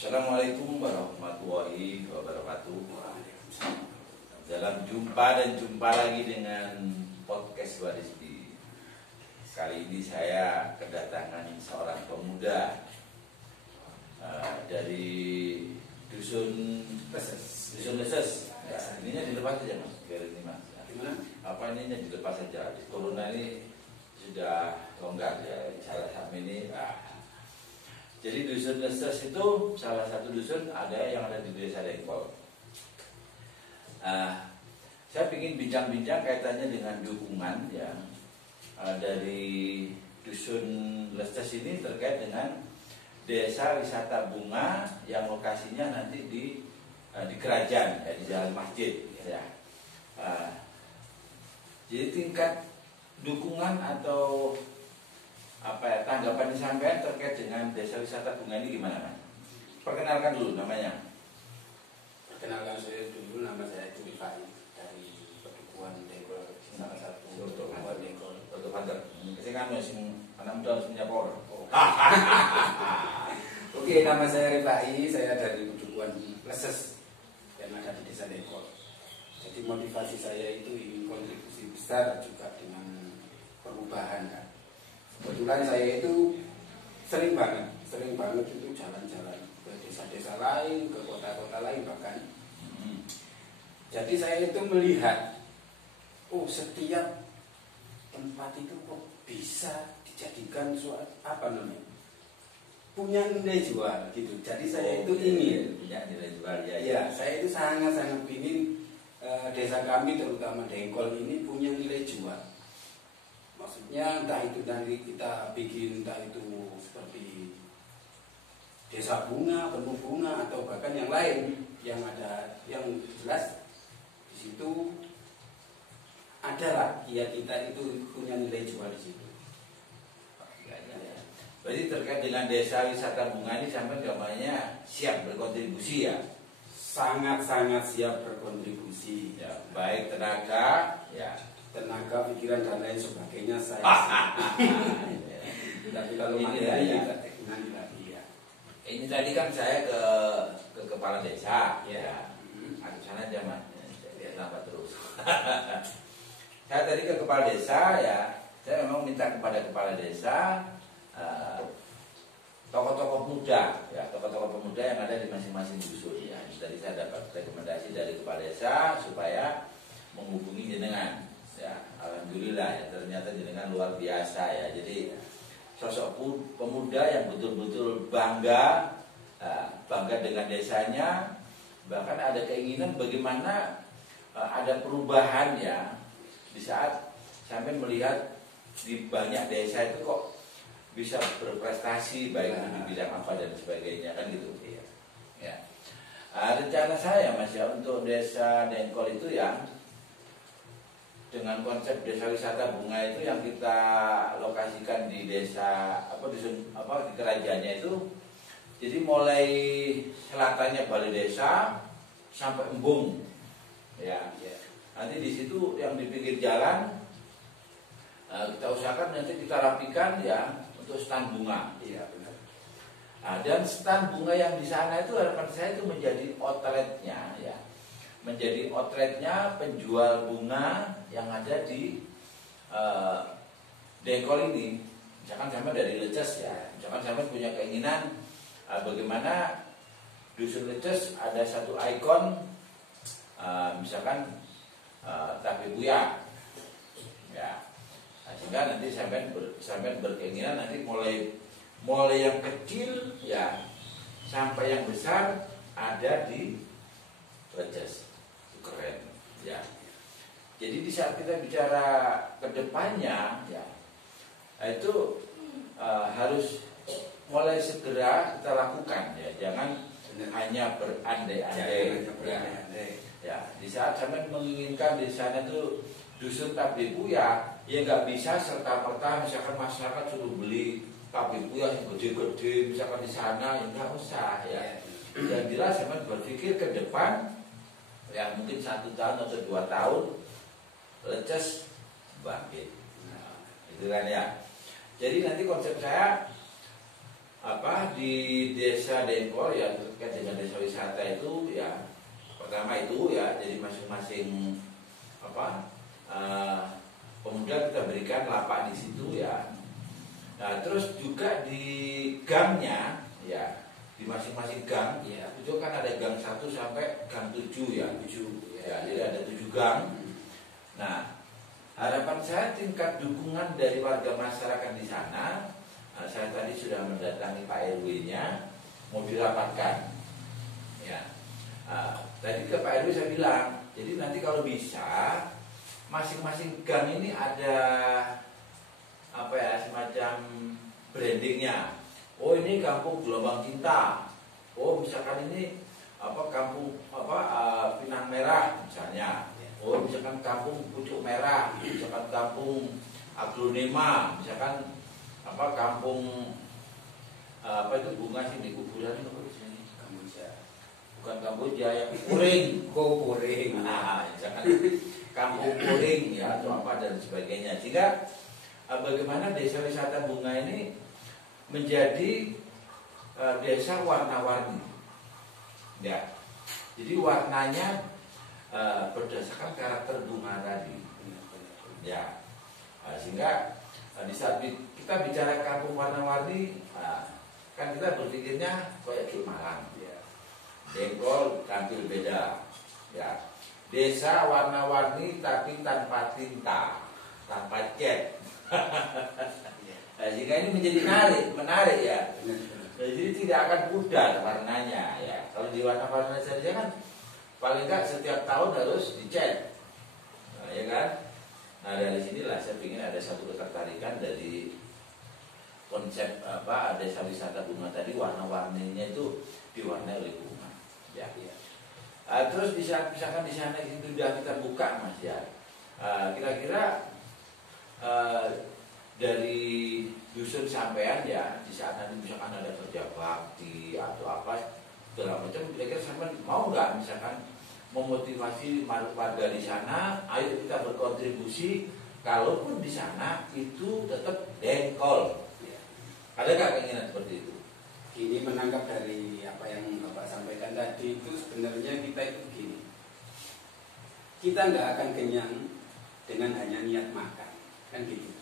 Assalamualaikum warahmatullahi wabarakatuh. Dalam jumpa lagi dengan podcast Warisbi. Kali ini saya kedatangan seorang pemuda dari dusun Leses. Ya, ininya dilepas saja mas, biar ini mas. Gimana? Apa ininya dilepas saja. Corona ini sudah longgar ya. Salah satu ini. Jadi dusun Leses itu salah satu dusun yang ada di desa Dengkol. Saya ingin bincang-bincang kaitannya dengan dukungan ya dari dusun Leses ini terkait dengan desa wisata bunga yang lokasinya nanti di Kerajaan ya, di Jalan Masjid ya. Jadi tingkat dukungan atau tanggapan sampean terkait dengan desa wisata bunga ini gimana kan? Perkenalkan dulu namanya. Perkenalkan saya dulu, nama saya itu Rifai dari Pedukuhan Dengkol, salah satu Pedukuhan Dengkol. Untuk Panter. Saya kan masih anak muda harus menyapor. Oke, nama saya Rifai, saya dari Pedukuhan Leses yang ada di desa Dengkol. Jadi motivasi saya itu ingin kontribusi besar juga dengan perubahan kan. Kebetulan saya itu sering banget itu jalan-jalan ke desa-desa lain, ke kota-kota lain bahkan. Jadi saya itu melihat, setiap tempat itu kok bisa dijadikan punya nilai jual gitu. Jadi saya itu ingin punya nilai jual ya. Ya, saya itu sangat-sangat ingin desa kami terutama Dengkol ini punya nilai jual. Maksudnya entah itu nanti kita bikin entah itu seperti desa bunga, penuh bunga atau bahkan yang lain yang ada yang jelas di situ adalah kita itu punya nilai jual di situ. Berarti terkait dengan desa wisata bunga ini sampai gambarnya siap berkontribusi ya? Sangat-sangat siap berkontribusi. Ya, baik tenaga, ya. Tenaga, pikiran dan lain sebagainya saya. Tapi kalau ini nanti lagi ya. Ini tadi kan saya ke kepala desa, ya. Aku sana aja mas, biar lambat terus. Saya tadi ke kepala desa ya, saya memang minta kepada kepala desa tokoh-tokoh muda, ya tokoh-tokoh pemuda yang ada di masing-masing dusun ya. Jadi saya dapat rekomendasi dari kepala desa supaya menghubungi jenengan. Ya, alhamdulillah ya ternyata jenengan luar biasa ya. Jadi sosok pemuda yang betul-betul bangga dengan desanya, bahkan ada keinginan bagaimana ada perubahan ya di saat sampai melihat di banyak desa itu kok bisa berprestasi baik di bidang apa dan sebagainya kan gitu ya. Rencana saya mas ya untuk desa Dengkol itu ya dengan konsep desa wisata bunga itu yang kita lokasikan di desa di kerajaannya itu, jadi mulai selatannya balai desa sampai embung, ya. Nanti di situ yang di pinggir jalan kita usahakan nanti kita rapikan ya untuk stand bunga. Iya benar. Dan stand bunga yang di sana itu harapan saya itu menjadi outletnya ya. Menjadi outletnya penjual bunga yang ada di Dengkol ini. Misalkan sama dari Leces ya, misalkan sama punya keinginan bagaimana dusun Leces ada satu ikon misalkan tape buya ya. Sehingga nanti sampai berkeinginan nanti mulai yang kecil ya sampai yang besar ada di Leces. Keren ya. Jadi di saat kita bicara kedepannya ya itu harus mulai segera kita lakukan ya, jangan hanya berandai-andai ya. Di saat sampai menginginkan di sana itu dusun tabe buya ya nggak bisa serta-merta misalkan masyarakat suruh beli tabe buya yang gede-gede misalkan di sana ya nggak usah ya. Dan jelas sampai berpikir ke depan ya mungkin 1 tahun atau 2 tahun Leces bangkit. Itu kan ya. Jadi nanti konsep saya di desa Dengkol ya, terkait dengan desa wisata itu ya, pertama itu ya, jadi masing-masing pemuda kita berikan lapak di situ ya. Nah terus juga di gangnya ya, di masing-masing gang ya, itu kan ada gang 1 sampai gang 7 ya, 7 ya, jadi ada 7 gang. Nah harapan saya tingkat dukungan dari warga masyarakat di sana. Nah, saya tadi sudah mendatangi Pak RW-nya, mau dirapatkan. Ya, tadi ke Pak RW saya bilang, jadi nanti kalau bisa masing-masing gang ini ada semacam brandingnya. Oh ini kampung Gelombang Cinta. Oh misalkan ini kampung Pinang Merah misalnya. Oh misalkan kampung Pucuk Merah, misalkan kampung Aglonema, misalkan kampung itu bunga sih di kuburan itu apa sini? Kamboja. Bukan Kamboja, yang Kuring. Kuring. Nah, misalkan kampung Kuring ya atau apa dan sebagainya. Sehingga bagaimana desa wisata bunga ini menjadi desa warna-warni. Ya. Jadi warnanya berdasarkan karakter bunga tadi. Ya. Sehingga di saat kita bicara kampung warna-warni, kan kita berpikirnya kayak di Malang, ya. Dengkol tampil beda, ya. Desa warna-warni tapi tanpa tinta, tanpa cat. Nah, sehingga ini menjadi menarik ya. Jadi tidak akan pudar warnanya, ya. Kalau di warna-warna saja kan paling nggak setiap tahun harus dicat, ya kan? Nah dari sinilah saya ingin ada satu ketertarikan dari konsep desa wisata bunga tadi, warna-warninya itu diwarnai oleh bunga. Ya. Terus misalkan di sana itu sudah kita buka Mas ya. Kira-kira dari dusun sampean ya, di saat nanti misalkan ada kerja bakti atau apa segala macam, kira-kira sampean mau nggak misalkan memotivasi warga di sana, ayo kita berkontribusi, kalaupun di sana itu tetap Dengkol. Ya. Ada nggak keinginan seperti itu? Ini menangkap dari apa yang Bapak sampaikan tadi, itu sebenarnya kita itu begini, kita nggak akan kenyang dengan hanya niat makan, kan gitu.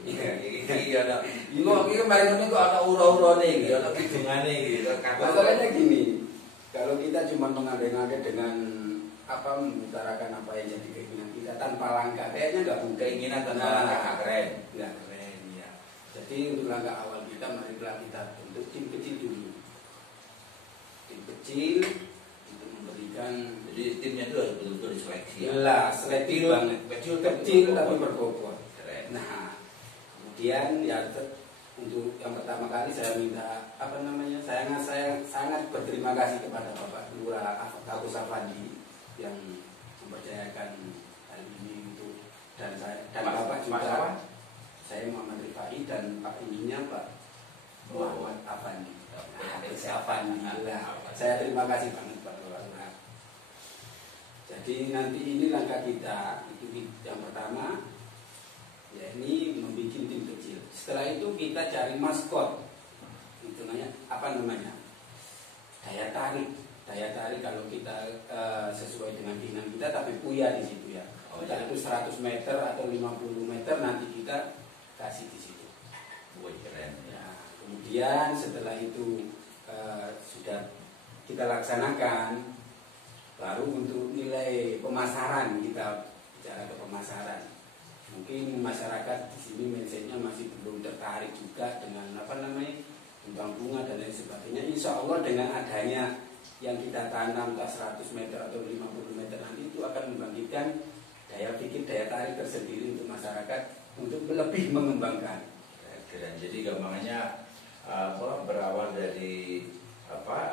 Iya, ada. Ini kemarin ini kok ada ura-ura nih, ada hitungannya gitu. Masalahnya gini. Kalau kita cuma mengade-ngade dengan mengutarakan apa yang jadi keinginan kita tanpa langkah, kayaknya nggak mungkin. Keinginan tanpa langkah keren, nggak keren ya. Jadi untuk langkah awal kita, marilah kita bentuk tim kecil dulu. Tim kecil untuk memberikan. Jadi timnya itu harus betul-betul diseleksi. Lah, selektif banget. Kecil tapi berbobot. Keren. Nah, kemudian ya. Untuk yang pertama kali saya minta saya sangat berterima kasih kepada Bapak Lurah Agus Afandi yang mempercayakan hal ini untuk dan Bapak juga. Saya Muhammad Rifai dan Pak Ininya Pak Muhammad Afandi. Saya terima kasih banget Pak Lurah. Jadi nanti ini langkah kita itu yang pertama. Ya ini membuat tim kecil. Setelah itu kita cari maskot. Itu namanya? Daya tarik. Daya tarik kalau kita sesuai dengan keinginan kita, tapi puya di situ ya. Itu 100 meter atau 50 meter nanti kita kasih di situ. Keren ya. Kemudian setelah itu sudah kita laksanakan, baru untuk nilai pemasaran kita bicara ke pemasaran. Mungkin masyarakat di sini mindsetnya masih belum tertarik juga dengan kembang bunga dan lain sebagainya. Insya Allah dengan adanya yang kita tanam ke 100 meter atau 50 meter nanti itu akan membangkitkan daya pikir, daya tarik tersendiri untuk masyarakat untuk lebih mengembangkan. Keren. Jadi gampangannya berawal dari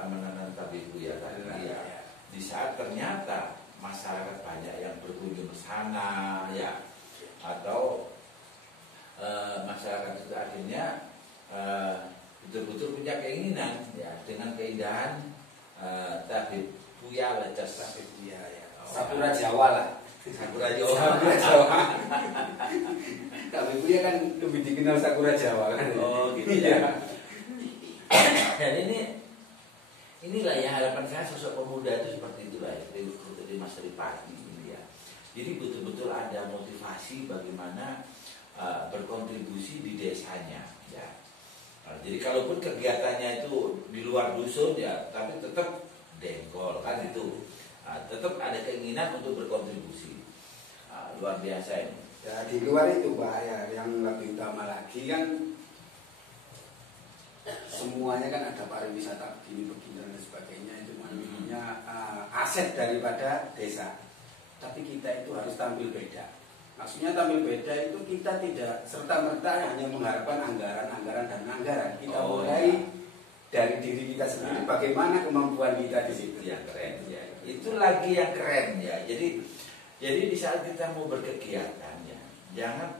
menanam tabibu ya tadi ya. Di saat ternyata masyarakat banyak yang berkunjung ke sana ya. Atau masyarakat itu akhirnya betul-betul punya keinginan ya dengan keindahan tabib Buya Leces, tabib Buya ya. Sakura Jawa lah. Sakura Jawa. Tabib Buya kan lebih dikenal Sakura Jawa kan. Oh gitu ya. Dan inilah yang harapan saya, sosok pemuda itu seperti itulah ya, seperti Mas Rifai ini ya. Jadi betul-betul ada motivasi bagaimana berkontribusi di desanya ya. Jadi kalaupun kegiatannya itu di luar dusun ya, tapi tetap dengkol kan itu. Tetap ada keinginan untuk berkontribusi. Luar biasa ini. Ya di luar itu Pak ya, yang lebih utama lagi kan semuanya kan ada pariwisata begini dan sebagainya, itu namanya aset daripada desa. Tapi kita itu harus tampil beda. Maksudnya tampil beda itu kita tidak serta-merta hanya mengharapkan anggaran. Kita mulai dari diri kita sendiri, bagaimana kemampuan kita di situ. Ya keren ya. Itu lagi yang keren ya. Jadi di saat kita mau berkegiatan ya, jangan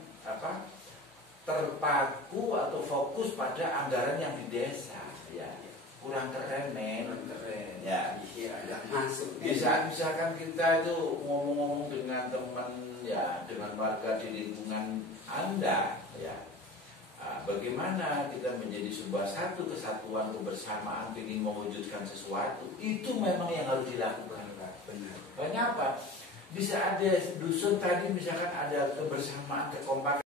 terpaku atau fokus pada anggaran yang di desa ya. Kurang keren men. Keren Ya, iya, nggak masuk. Di saat misalkan kita itu ngomong-ngomong dengan teman ya, dengan warga di lingkungan Anda ya, bagaimana kita menjadi sebuah satu kesatuan kebersamaan ingin mewujudkan sesuatu, itu memang yang harus dilakukan. Benar. Banyak apa? Bisa ada dusun tadi misalkan ada kebersamaan, kekompakan.